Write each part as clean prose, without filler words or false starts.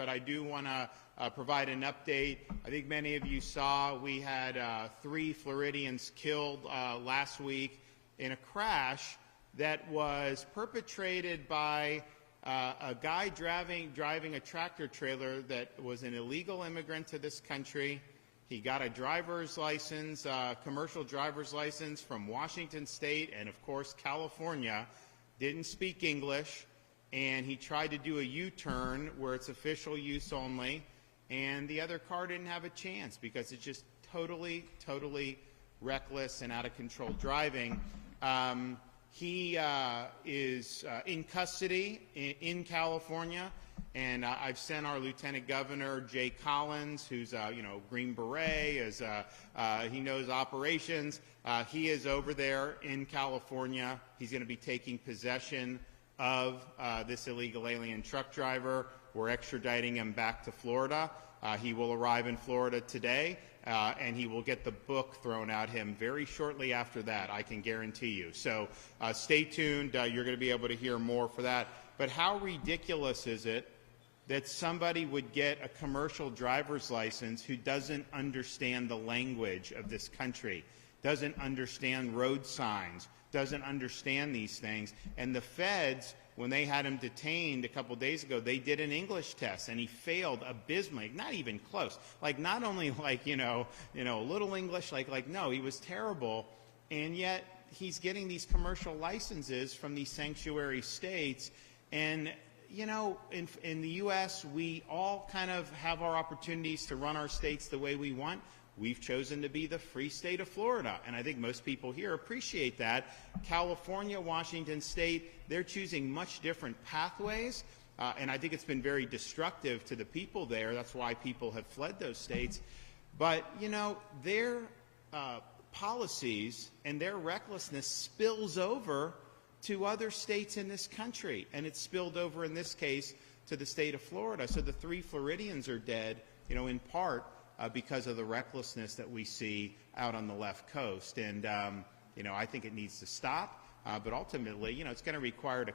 but I do want to provide an update. I think many of you saw we had 3 Floridians killed last week in a crash that was perpetrated by a guy driving a tractor trailer that was an illegal immigrant to this country. He got a driver's license, commercial driver's license from Washington State and, of course, California. Didn't speak English, and he tried to do a U-turn where it's official use only, and the other car didn't have a chance because it's just totally reckless and out of control driving. He is in custody in California, and I've sent our Lieutenant Governor Jay Collins, who's Green Beret, he knows operations. He is over there in California. He's going to be taking possession of this illegal alien truck driver. We're extraditing him back to Florida. He will arrive in Florida today, and he will get the book thrown at him very shortly after that, I can guarantee you. So stay tuned. You're going to be able to hear more for that. But how ridiculous is it that somebody would get a commercial driver's license who doesn't understand the language of this country, doesn't understand road signs, doesn't understand these things? And the feds, when they had him detained a couple days ago, they did an English test, and he failed abysmally, not even close. Like, not only like, a little English, no, he was terrible. And yet he's getting these commercial licenses from these sanctuary states. And, in the U.S., we all kind of have our opportunities to run our states the way we want. We've chosen to be the free state of Florida, and I think most people here appreciate that. California, Washington State, they're choosing much different pathways, and I think it's been very destructive to the people there. That's why people have fled those states. But, their policies and their recklessness spills over to other states in this country, and it's spilled over, in this case, to the state of Florida. So the 3 Floridians are dead, in part, because of the recklessness that we see out on the left coast. And, I think it needs to stop. But ultimately, it's going to require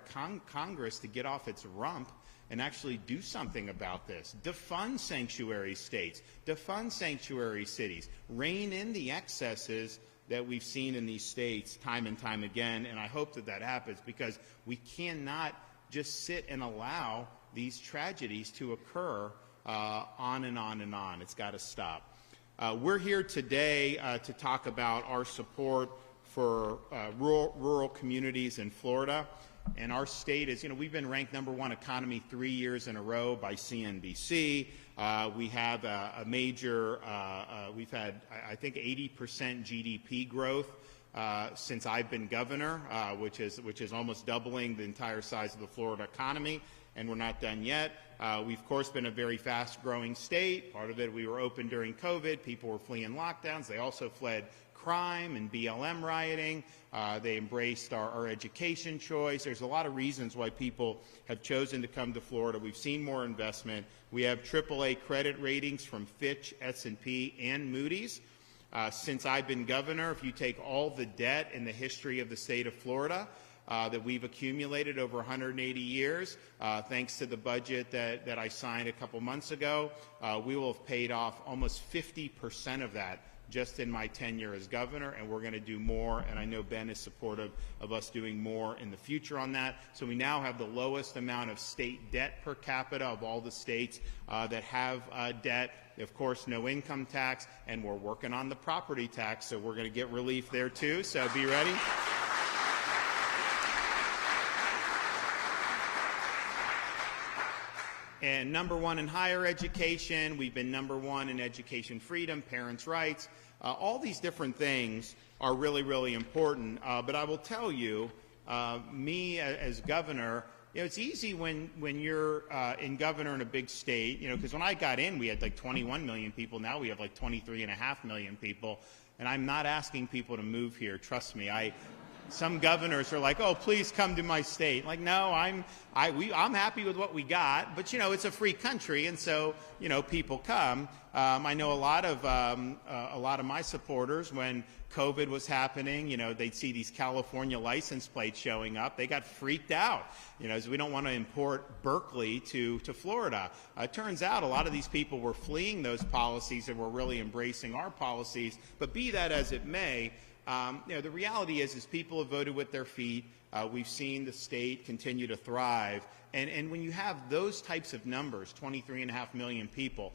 Congress to get off its rump and actually do something about this. Defund sanctuary states. Defund sanctuary cities. Rein in the excesses that we've seen in these states time and time again. And I hope that happens, because we cannot just sit and allow these tragedies to occur on and on and on. It's got to stop. We're here today to talk about our support for rural communities in Florida. And our state is, we've been ranked #1 economy 3 years in a row by CNBC. We have a major, we've had, I think, 80% GDP growth since I've been governor, which is almost doubling the entire size of the Florida economy. And we're not done yet. We've, of course, been a very fast-growing state. Part of it, we were open during COVID. People were fleeing lockdowns. They also fled crime and BLM rioting. They embraced our education choice. There's a lot of reasons why people have chosen to come to Florida. We've seen more investment. We have AAA credit ratings from Fitch, S&P, and Moody's. Since I've been governor, if you take all the debt in the history of the state of Florida, that we've accumulated over 180 years, thanks to the budget that I signed a couple months ago, we will have paid off almost 50% of that just in my tenure as governor, and we're going to do more, and I know Ben is supportive of us doing more in the future on that. So we now have the lowest amount of state debt per capita of all the states that have debt. Of course, no income tax, and we're working on the property tax, so we're going to get relief there too, so be ready. And #1 in higher education. We've been #1 in education freedom, parents' rights. All these different things are really, really important. But I will tell you, me as governor, it's easy when you're in governor in a big state, because when I got in, we had like 21 million people. Now we have like 23.5 million people. And I'm not asking people to move here. Trust me. some governors are like, oh, please come to my state. Like, no, I'm happy with what we got, but, it's a free country, and so, people come. I know a lot of my supporters, when COVID was happening, they'd see these California license plates showing up. They got freaked out, so we don't want to import Berkeley to Florida. It turns out a lot of these people were fleeing those policies and were really embracing our policies. But be that as it may, the reality is people have voted with their feet. We've seen the state continue to thrive. And when you have those types of numbers, 23.5 million people,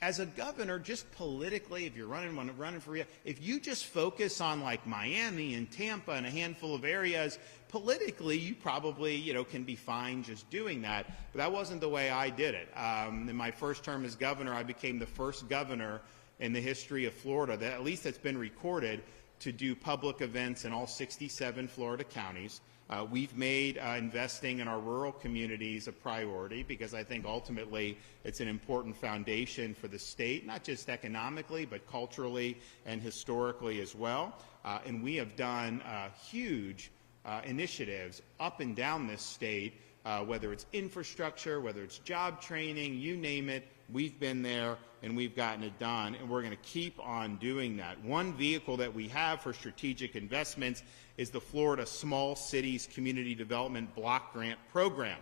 as a governor, just politically, if you're running for if you just focus on like Miami and Tampa and a handful of areas, politically you probably can be fine just doing that. But that wasn't the way I did it. In my first term as governor, I became the first governor in the history of Florida, that at least that's been recorded, to do public events in all 67 Florida counties. We've made investing in our rural communities a priority, because I think ultimately it's an important foundation for the state, not just economically, but culturally and historically as well. And we have done huge initiatives up and down this state, whether it's infrastructure, whether it's job training, you name it. We've been there and we've gotten it done, and we're going to keep on doing that. One vehicle that we have for strategic investments is the Florida Small Cities Community Development Block Grant Program.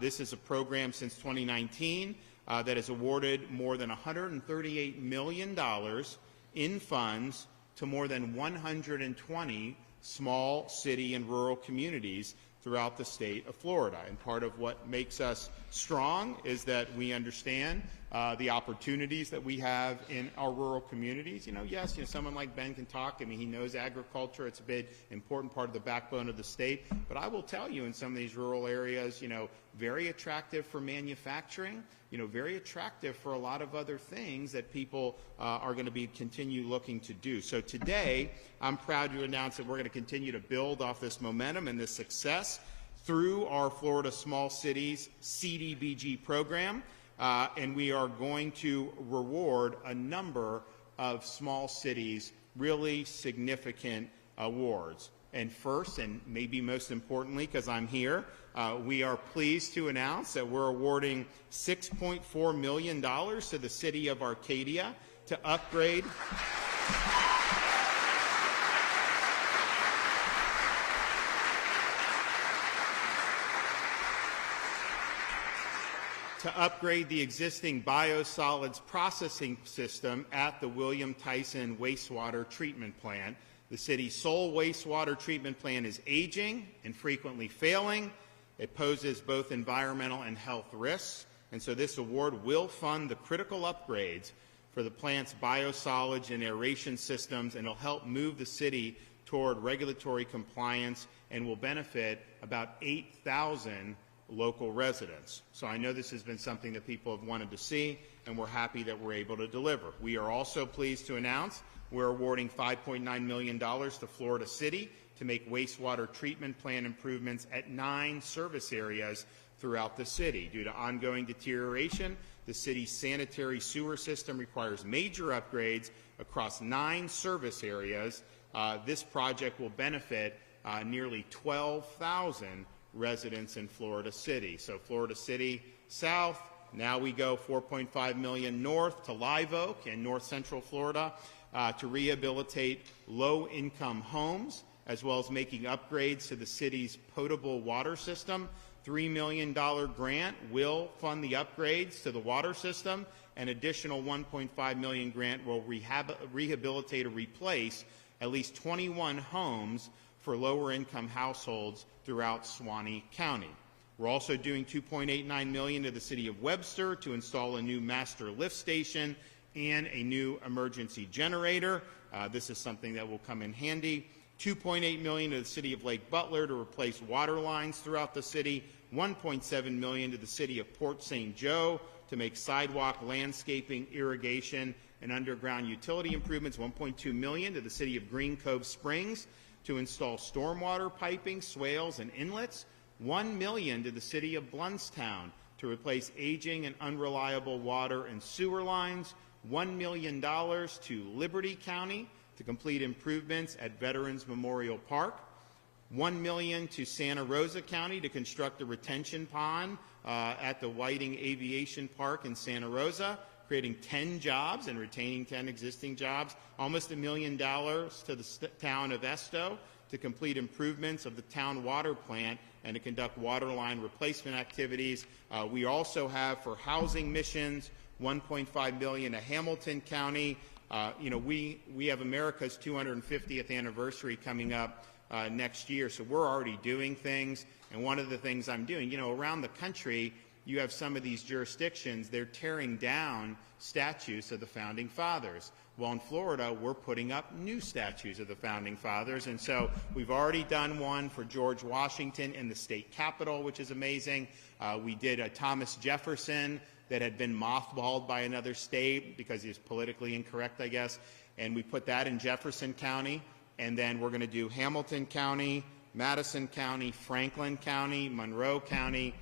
This is a program since 2019 that has awarded more than $138 million in funds to more than 120 small city and rural communities throughout the state of Florida. And part of what makes us strong is that we understand the opportunities that we have in our rural communities. Yes, someone like Ben can talk. He knows agriculture. It's a big, important part of the backbone of the state. But I will tell you, in some of these rural areas, very attractive for manufacturing, very attractive for a lot of other things that people are going to continue looking to do. So today, I'm proud to announce that we're going to continue to build off this momentum and this success through our Florida Small Cities CDBG program. And we are going to reward a number of small cities really significant awards. And first, and maybe most importantly, because I'm here, we are pleased to announce that we're awarding $6.4 million to the city of Arcadia to upgrade the existing biosolids processing system at the William Tyson wastewater treatment plant. The city's sole wastewater treatment plant is aging and frequently failing. It poses both environmental and health risks, and so this award will fund the critical upgrades for the plant's biosolids and aeration systems, and it'll help move the city toward regulatory compliance and will benefit about 8,000 local residents. So I know this has been something that people have wanted to see, and we're happy that we're able to deliver. We are also pleased to announce we're awarding $5.9 million to Florida City to make wastewater treatment plant improvements at 9 service areas throughout the city. Due to ongoing deterioration, the city's sanitary sewer system requires major upgrades across 9 service areas. This project will benefit nearly 12,000 residents in Florida City. So Florida City south, now we go $4.5 million north to Live Oak in north central Florida to rehabilitate low-income homes, as well as making upgrades to the city's potable water system. $3 million grant will fund the upgrades to the water system. An additional $1.5 million grant will rehabilitate or replace at least 21 homes for lower-income households throughout Suwannee County. We're also doing $2.89 million to the city of Webster to install a new master lift station and a new emergency generator. This is something that will come in handy. $2.8 million to the city of Lake Butler to replace water lines throughout the city. $1.7 million to the city of Port St. Joe to make sidewalk, landscaping, irrigation, and underground utility improvements. $1.2 million to the city of Green Cove Springs to install stormwater piping, swales, and inlets. $1 million to the city of Bluntstown to replace aging and unreliable water and sewer lines. $1 million to Liberty County to complete improvements at Veterans Memorial Park. $1 million to Santa Rosa County to construct a retention pond at the Whiting Aviation Park in Santa Rosa, creating 10 jobs and retaining 10 existing jobs. Almost $1 million to the town of Esto to complete improvements of the town water plant and to conduct water line replacement activities. We also have, for housing missions, $1.5 million to Hamilton County. We have America's 250th anniversary coming up next year, so we're already doing things. And one of the things I'm doing, around the country, you have some of these jurisdictions, they're tearing down statues of the Founding Fathers. Well, in Florida, we're putting up new statues of the Founding Fathers, and so we've already done one for George Washington in the state capitol, which is amazing. We did a Thomas Jefferson that had been mothballed by another state because he was politically incorrect, I guess, and we put that in Jefferson County, and then we're going to do Hamilton County, Madison County, Franklin County, Monroe County,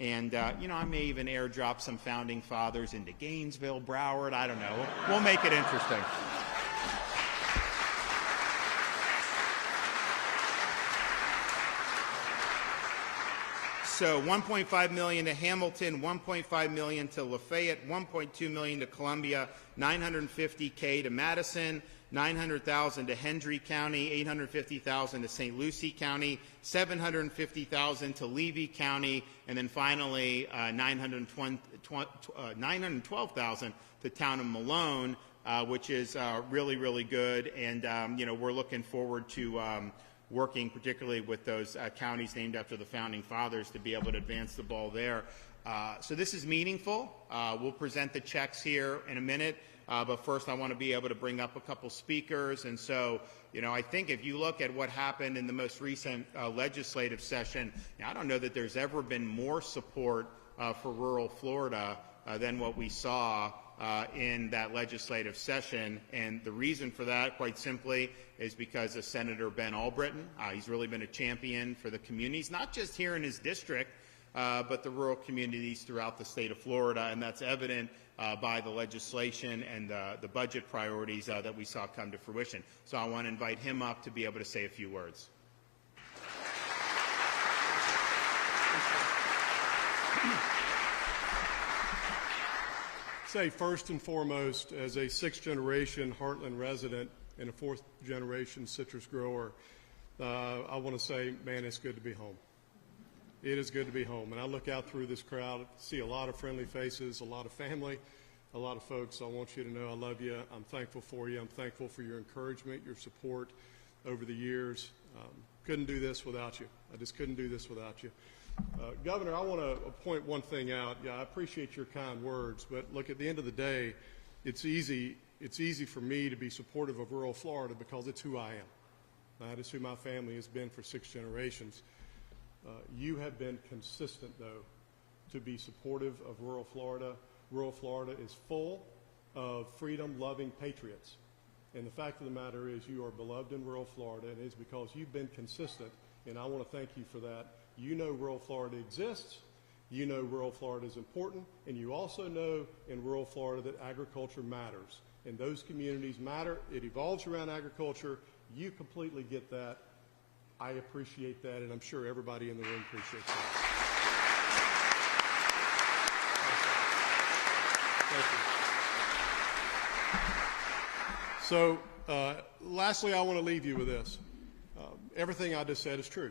and, I may even airdrop some Founding Fathers into Gainesville, Broward, I don't know. We'll make it interesting. So $1.5 million to Hamilton, $1.5 million to Lafayette, $1.2 million to Columbia, $950K to Madison, $900,000 to Hendry County, $850,000 to St. Lucie County, $750,000 to Levy County, and then finally $912,000 to Town of Malone, which is really, really good. And we're looking forward to working particularly with those counties named after the Founding Fathers to be able to advance the ball there. So this is meaningful. We'll present the checks here in a minute. But first, I want to be able to bring up a couple speakers. And so, I think if you look at what happened in the most recent legislative session, I don't know that there's ever been more support for rural Florida than what we saw in that legislative session. And the reason for that, quite simply, is because of Senator Ben Albritton. He's really been a champion for the communities, not just here in his district, but the rural communities throughout the state of Florida, and that's evident by the legislation and the budget priorities that we saw come to fruition. So I want to invite him up to be able to say a few words. Say first and foremost, as a sixth-generation Heartland resident and a fourth-generation citrus grower, I want to say, man, it's good to be home. It is good to be home. And I look out through this crowd, see a lot of friendly faces, a lot of family, a lot of folks. I want you to know I love you. I'm thankful for you. I'm thankful for your encouragement, your support over the years. Couldn't do this without you. I just couldn't do this without you. Governor, I want to point one thing out. Yeah, I appreciate your kind words, but look, at the end of the day, it's easy for me to be supportive of rural Florida because it's who I am. That is who my family has been for 6 generations. You have been consistent, though, to be supportive of rural Florida. Rural Florida is full of freedom-loving patriots. And the fact of the matter is you are beloved in rural Florida, and it's because you've been consistent, and I want to thank you for that. You know rural Florida exists. You know rural Florida is important, and you also know in rural Florida that agriculture matters. And those communities matter. It evolves around agriculture. You completely get that. I appreciate that, and I'm sure everybody in the room appreciates that. Thank you. So, lastly, I want to leave you with this. Everything I just said is true.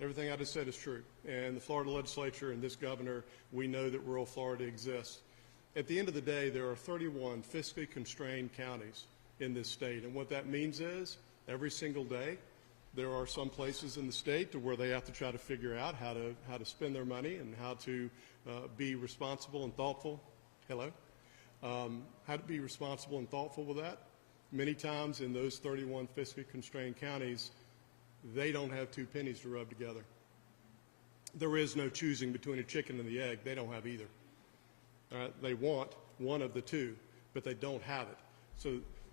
Everything I just said is true. And the Florida legislature and this governor, we know that rural Florida exists. At the end of the day, there are 31 fiscally constrained counties in this state. And what that means is every single day, there are some places in the state to where they have to try to figure out how to spend their money and how to be responsible and thoughtful. Hello? How to be responsible and thoughtful with that. Many times in those 31 fiscally constrained counties, they don't have 2 pennies to rub together. There is no choosing between a chicken and the egg. They don't have either. They want one of the 2, but they don't have it. So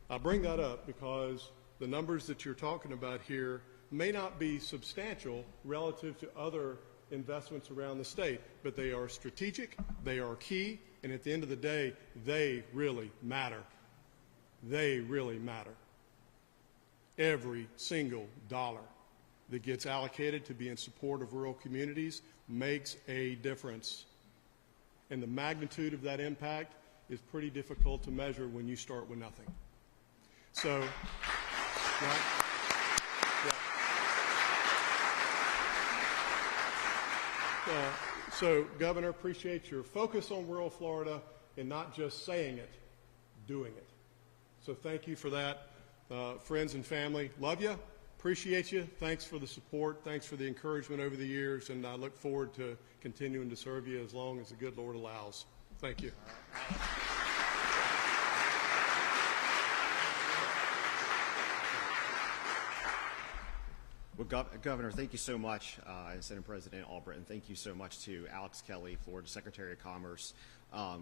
I bring that up because the numbers that you're talking about here may not be substantial relative to other investments around the state, but they are strategic, they are key, and at the end of the day, they really matter. They really matter. Every single dollar that gets allocated to be in support of rural communities makes a difference. And the magnitude of that impact is pretty difficult to measure when you start with nothing. So, right? Yeah. So, Governor, appreciate your focus on rural Florida and not just saying it, doing it. So thank you for that. Friends and family, love you, appreciate you. Thanks for the support. Thanks for the encouragement over the years, and I look forward to continuing to serve you as long as the good Lord allows. Thank you. Well, Governor, thank you so much, and Senate President Albritton. Thank you so much to Alex Kelly, Florida Secretary of Commerce.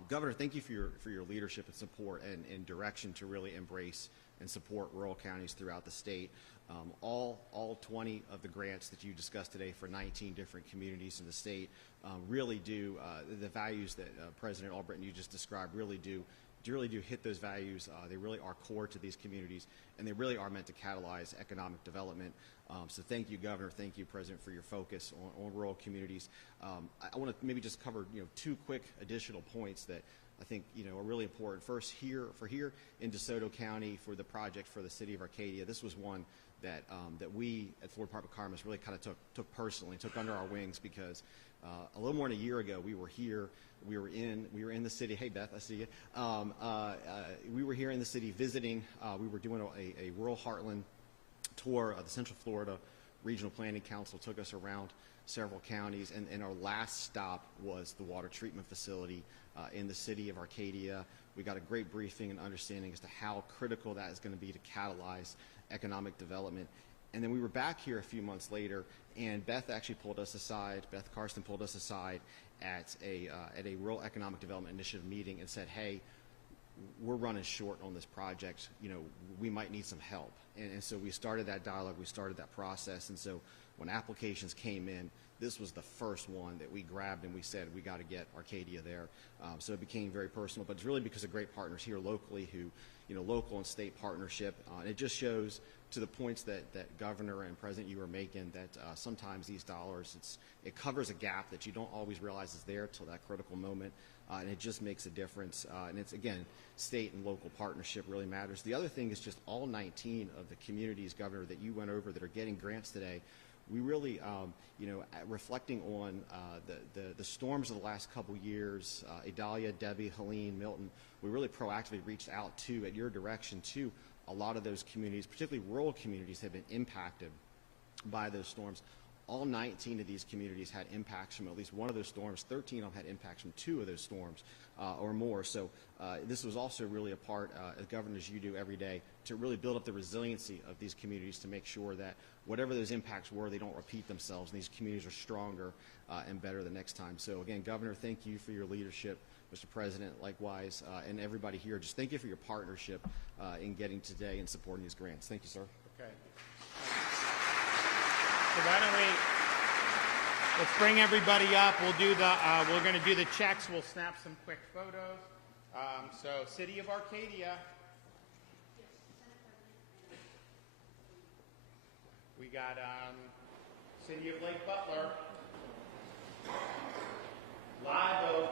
Governor, thank you for your leadership and support and direction to really embrace and support rural counties throughout the state. All 20 of the grants that you discussed today for 19 different communities in the state really do, the values that President Albritton you just described really do hit those values. They really are core to these communities, and they really are meant to catalyze economic development. So thank you, Governor. Thank you, President, for your focus on rural communities. I want to maybe just cover two quick additional points that I think are really important. First, here in DeSoto County for the project for the city of Arcadia, this was one that we at Florida Department of Commerce really kind of took personally, took under our wings, because a little more than a year ago we were here. We were in the city. Hey, Beth, I see you. We were here in the city visiting. We were doing a rural heartland tour. The Central Florida Regional Planning Council took us around several counties, and our last stop was the water treatment facility in the city of Arcadia. We got a great briefing and understanding as to how critical that is going to be to catalyze economic development. And then we were back here a few months later, and Beth actually pulled us aside. Beth Karsten pulled us aside at a Rural Economic Development Initiative meeting and said, "Hey, we're running short on this project. We might need some help." And so we started that dialogue. We started that process. And so when applications came in, this was the first one that we grabbed, and we said, we got to get Arcadia there. So it became very personal, but it's really because of great partners here locally who, local and state partnership. And it just shows to the points that Governor and President you were making that sometimes these dollars, it covers a gap that you don't always realize is there till that critical moment. And it just makes a difference. And it's, again, state and local partnership really matters. The other thing is just all 19 of the communities, Governor, that you went over that are getting grants today, we really, reflecting on the storms of the last couple years, Idalia, Debbie, Helene, Milton, we really proactively reached out to, at your direction, to a lot of those communities, particularly rural communities, have been impacted by those storms. All 19 of these communities had impacts from at least one of those storms. 13 of them had impacts from 2 of those storms or more. So this was also really a part, as governors you do every day, to really build up the resiliency of these communities to make sure that whatever those impacts were, they don't repeat themselves, and these communities are stronger and better the next time. So again, Governor, thank you for your leadership. Mr. President, likewise, and everybody here, just thank you for your partnership in getting today and supporting these grants. Thank you, sir. Okay. So why don't let's bring everybody up. We're going to do the checks. We'll snap some quick photos. So City of Arcadia. We got City of Lake Butler. Live Oak.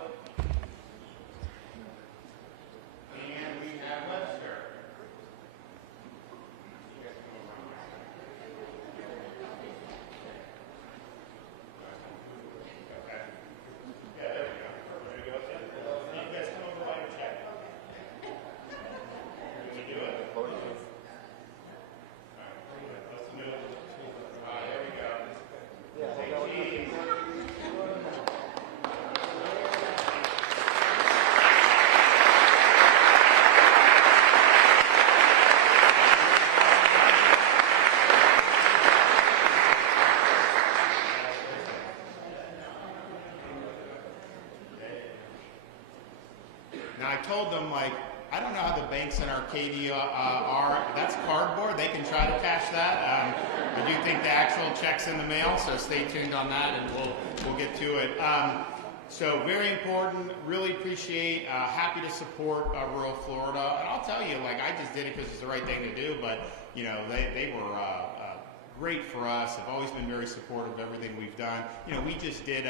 And we have Webster. I don't know how the banks in Arcadia are. That's cardboard. They can try to cash that. I do think the actual check's in the mail, so stay tuned on that, and we'll get to it. So very important. Really appreciate. Happy to support rural Florida. And I'll tell you, I just did it because it's the right thing to do. But they were great for us, have always been very supportive of everything we've done. You know, we just did,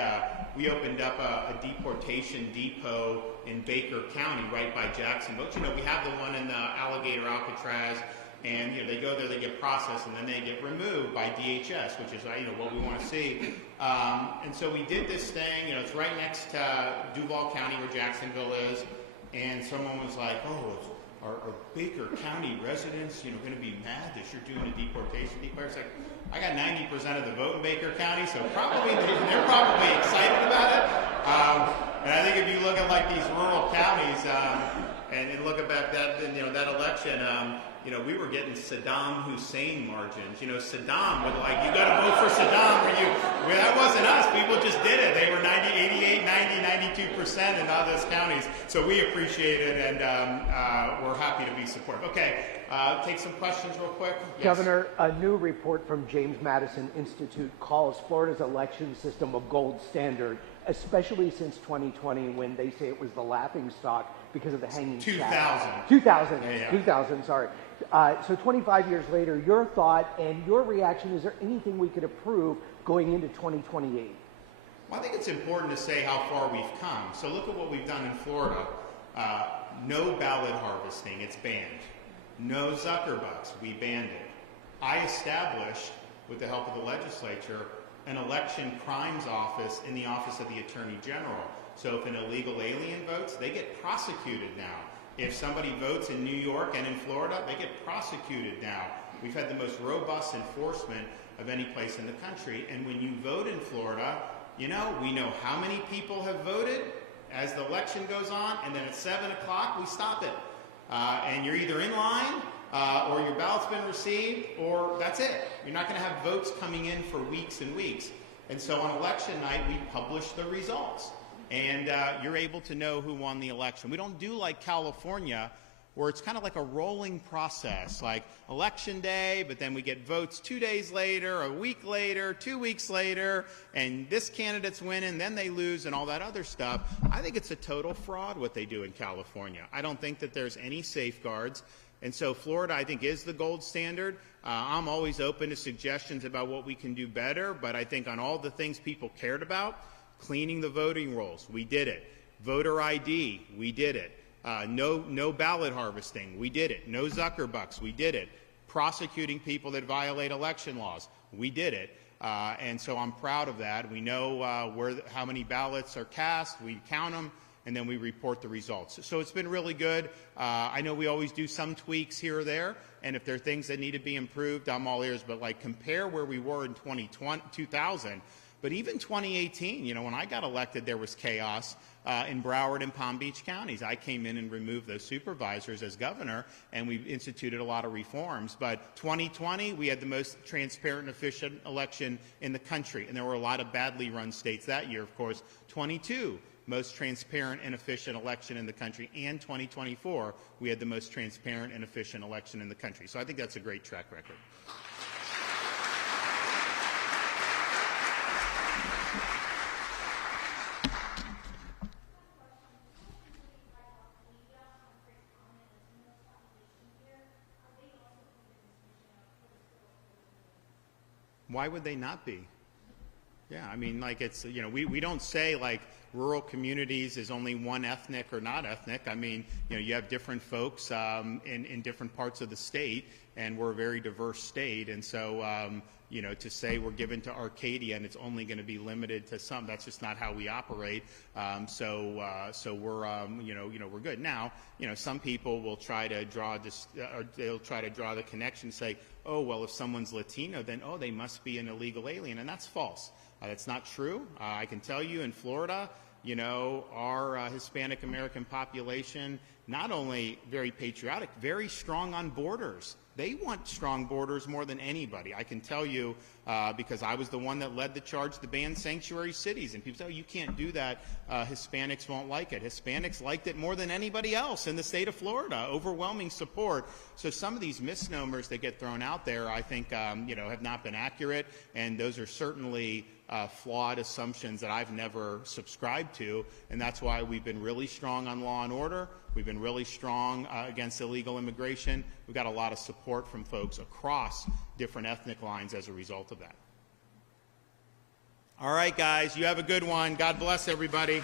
we opened up a deportation depot in Baker County right by Jacksonville. You know, we have the one in the Alligator Alcatraz, and, you know, they go there, they get processed, and then they get removed by DHS, which is, you know, what we want to see. And so we did this thing, you know, it's right next to Duval County where Jacksonville is, and someone was like, oh, are Baker County residents, you know, going to be mad that you're doing a deportation depot? It's like, I got 90% of the vote in Baker County, so probably they're probably excited about it. And I think if you look at like these rural counties, and look at back that, you know, that election, you know, we were getting Saddam Hussein margins. You know, Saddam would like, you got to vote for Saddam. Well, that wasn't us. People just did it. They were 88, 90, 92% in all those counties. So we appreciate it, and we're happy to be supportive. Okay, take some questions real quick. Yes. Governor, a new report from James Madison Institute calls Florida's election system a gold standard, especially since 2020 when they say it was the laughingstock because of the hanging 2000, yeah. 2000, sorry. So 25 years later, your thought and your reaction, is there anything we could approve going into 2028? Well, I think it's important to say how far we've come. So look at what we've done in Florida. No ballot harvesting, it's banned. No Zuckerbucks, we banned it. I established, with the help of the legislature, an election crimes office in the Office of the Attorney General. So if an illegal alien votes, they get prosecuted now. If somebody votes in New York and in Florida, they get prosecuted now. We've had the most robust enforcement of any place in the country. And when you vote in Florida, you know, we know how many people have voted as the election goes on, and then at 7 o'clock, we stop it. And you're either in line, or your ballot's been received, or that's it. You're not going to have votes coming in for weeks and weeks. And so on election night, we publish the results. And you're able to know who won the election. We don't do like California, where it's kind of like a rolling process, like election day, but then we get votes 2 days later, a week later, 2 weeks later, and this candidate's winning, then they lose, and all that other stuff. I think it's a total fraud what they do in California. I don't think that there's any safeguards. And so Florida, I think, is the gold standard. I'm always open to suggestions about what we can do better, but I think on all the things people cared about, cleaning the voting rolls, we did it. Voter ID, we did it. No ballot harvesting, we did it. No Zuckerbucks, we did it. Prosecuting people that violate election laws, we did it. And so I'm proud of that. We know how many ballots are cast, we count them, and then we report the results. So it's been really good. I know we always do some tweaks here or there, and if there are things that need to be improved, I'm all ears. But like compare where we were in 2000, but even 2018, you know, when I got elected, there was chaos in Broward and Palm Beach counties. I came in and removed those supervisors as governor, and we instituted a lot of reforms. But 2020, we had the most transparent and efficient election in the country, and there were a lot of badly run states that year, of course. 22, most transparent and efficient election in the country, and 2024, we had the most transparent and efficient election in the country. So I think that's a great track record. Why would they not be? Yeah, I mean, like it's, you know, we don't say like rural communities is only one ethnic or not ethnic. I mean, you know, you have different folks in different parts of the state, and we're a very diverse state. And so, you know, to say we're given to Arcadia and it's only going to be limited to some, that's just not how we operate. So we're, you know, we're good. Now, you know, some people will try to draw this, or they'll try to draw the connection, say, oh, well, if someone's Latino, then, oh, they must be an illegal alien. And that's false. That's not true. I can tell you in Florida, you know, our Hispanic American population, not only very patriotic, very strong on borders. They want strong borders more than anybody. I can tell you because I was the one that led the charge to ban sanctuary cities. And people say, oh, you can't do that. Hispanics won't like it. Hispanics liked it more than anybody else in the state of Florida. Overwhelming support. So some of these misnomers that get thrown out there, I think, you know, have not been accurate. And those are certainly flawed assumptions that I've never subscribed to. And that's why we've been really strong on law and order, We've been really strong against illegal immigration. We've got a lot of support from folks across different ethnic lines as a result of that. All right, guys, you have a good one. God bless everybody.